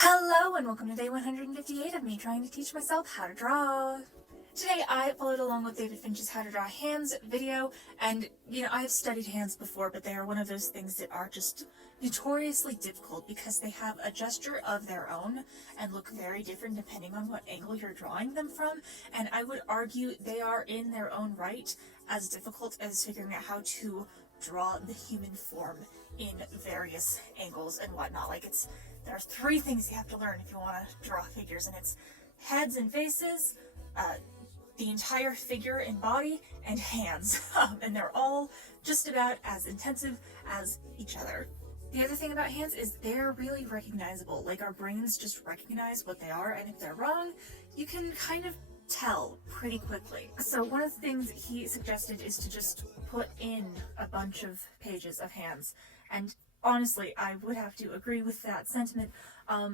Hello and welcome to day 158 of me trying to teach myself how to draw. Today I followed along with David Finch's How to Draw Hands video, and I've studied hands before, but they are one of those things that are just notoriously difficult because they have a gesture of their own and look very different depending on what angle you're drawing them from, and I would argue they are in their own right as difficult as figuring out how to draw the human form in various angles and whatnot. There are three things you have to learn if you want to draw figures, and it's heads and faces, the entire figure and body, and hands. And they're all just about as intensive as each other. The other thing about hands is they're really recognizable. Like, our brains just recognize what they are, and if they're wrong, you can kind of tell pretty quickly. So one of the things he suggested is to just put in a bunch of pages of hands, and honestly, I would have to agree with that sentiment.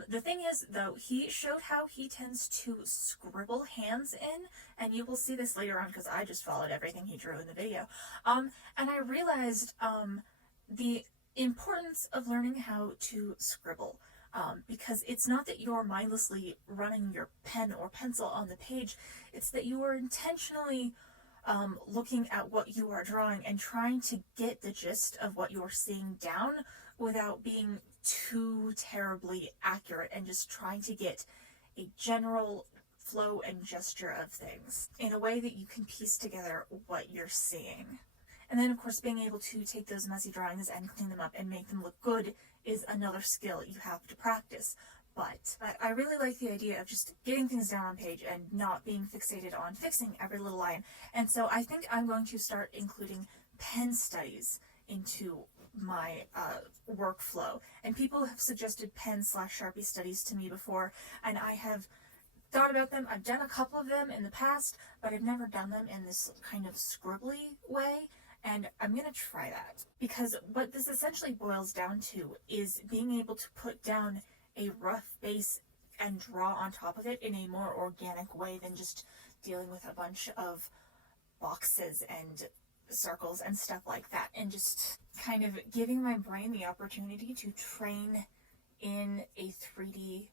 The thing is, though, he showed how he tends to scribble hands in, and you will see this later on because I just followed everything he drew in the video. And I realized the importance of learning how to scribble. Because it's not that you're mindlessly running your pen or pencil on the page, it's that you are intentionally looking at what you are drawing and trying to get the gist of what you're seeing down without being too terribly accurate, and just trying to get a general flow and gesture of things in a way that you can piece together what you're seeing. And then, of course, being able to take those messy drawings and clean them up and make them look good is another skill you have to practice. But I really like the idea of just getting things down on page and not being fixated on fixing every little line. And so I think I'm going to start including pen studies into my workflow. And people have suggested pen/Sharpie studies to me before, and I have thought about them. I've done a couple of them in the past, but I've never done them in this kind of scribbly way. And I'm going to try that, because what this essentially boils down to is being able to put down a rough base and draw on top of it in a more organic way than just dealing with a bunch of boxes and circles and stuff like that, and just kind of giving my brain the opportunity to train in a 3D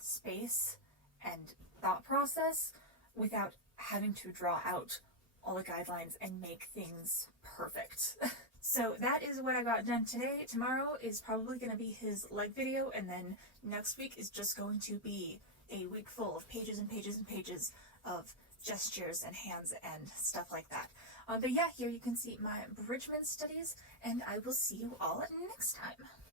space and thought process without having to draw out all the guidelines and make things perfect. So that is what I got done today. Tomorrow is probably going to be his leg video, and then next week is just going to be a week full of pages and pages and pages of gestures and hands and stuff like that. But yeah, here you can see my Bridgman studies, and I will see you all next time.